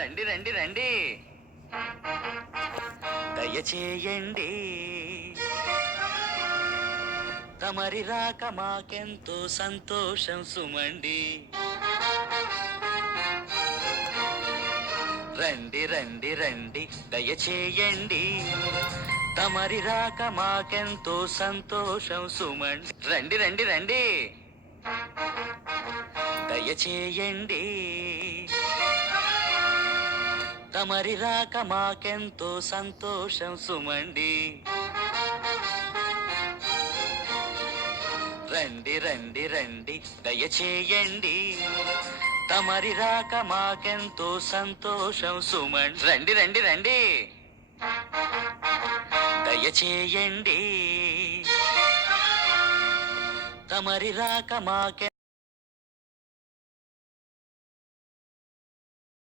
రండి రండి రండి, దయచేయండి. తమరి రాక మాకెంతో సంతోషం సుమండి. రండి రండి రండి, దయచేయండి. తమరి రాక మాకెంతో సంతోషం సుమండి. రండి రండి రండి, దయచేయండి. తమరి రాక మాకెంతో సంతోషం సుమండి. రండి రండి రండి, దయచేయండి. తమరి రాక మాకెంతో సంతోషం సుమండి. రండి రండి రండి, దయచేయండి. తమరి రాక మాకె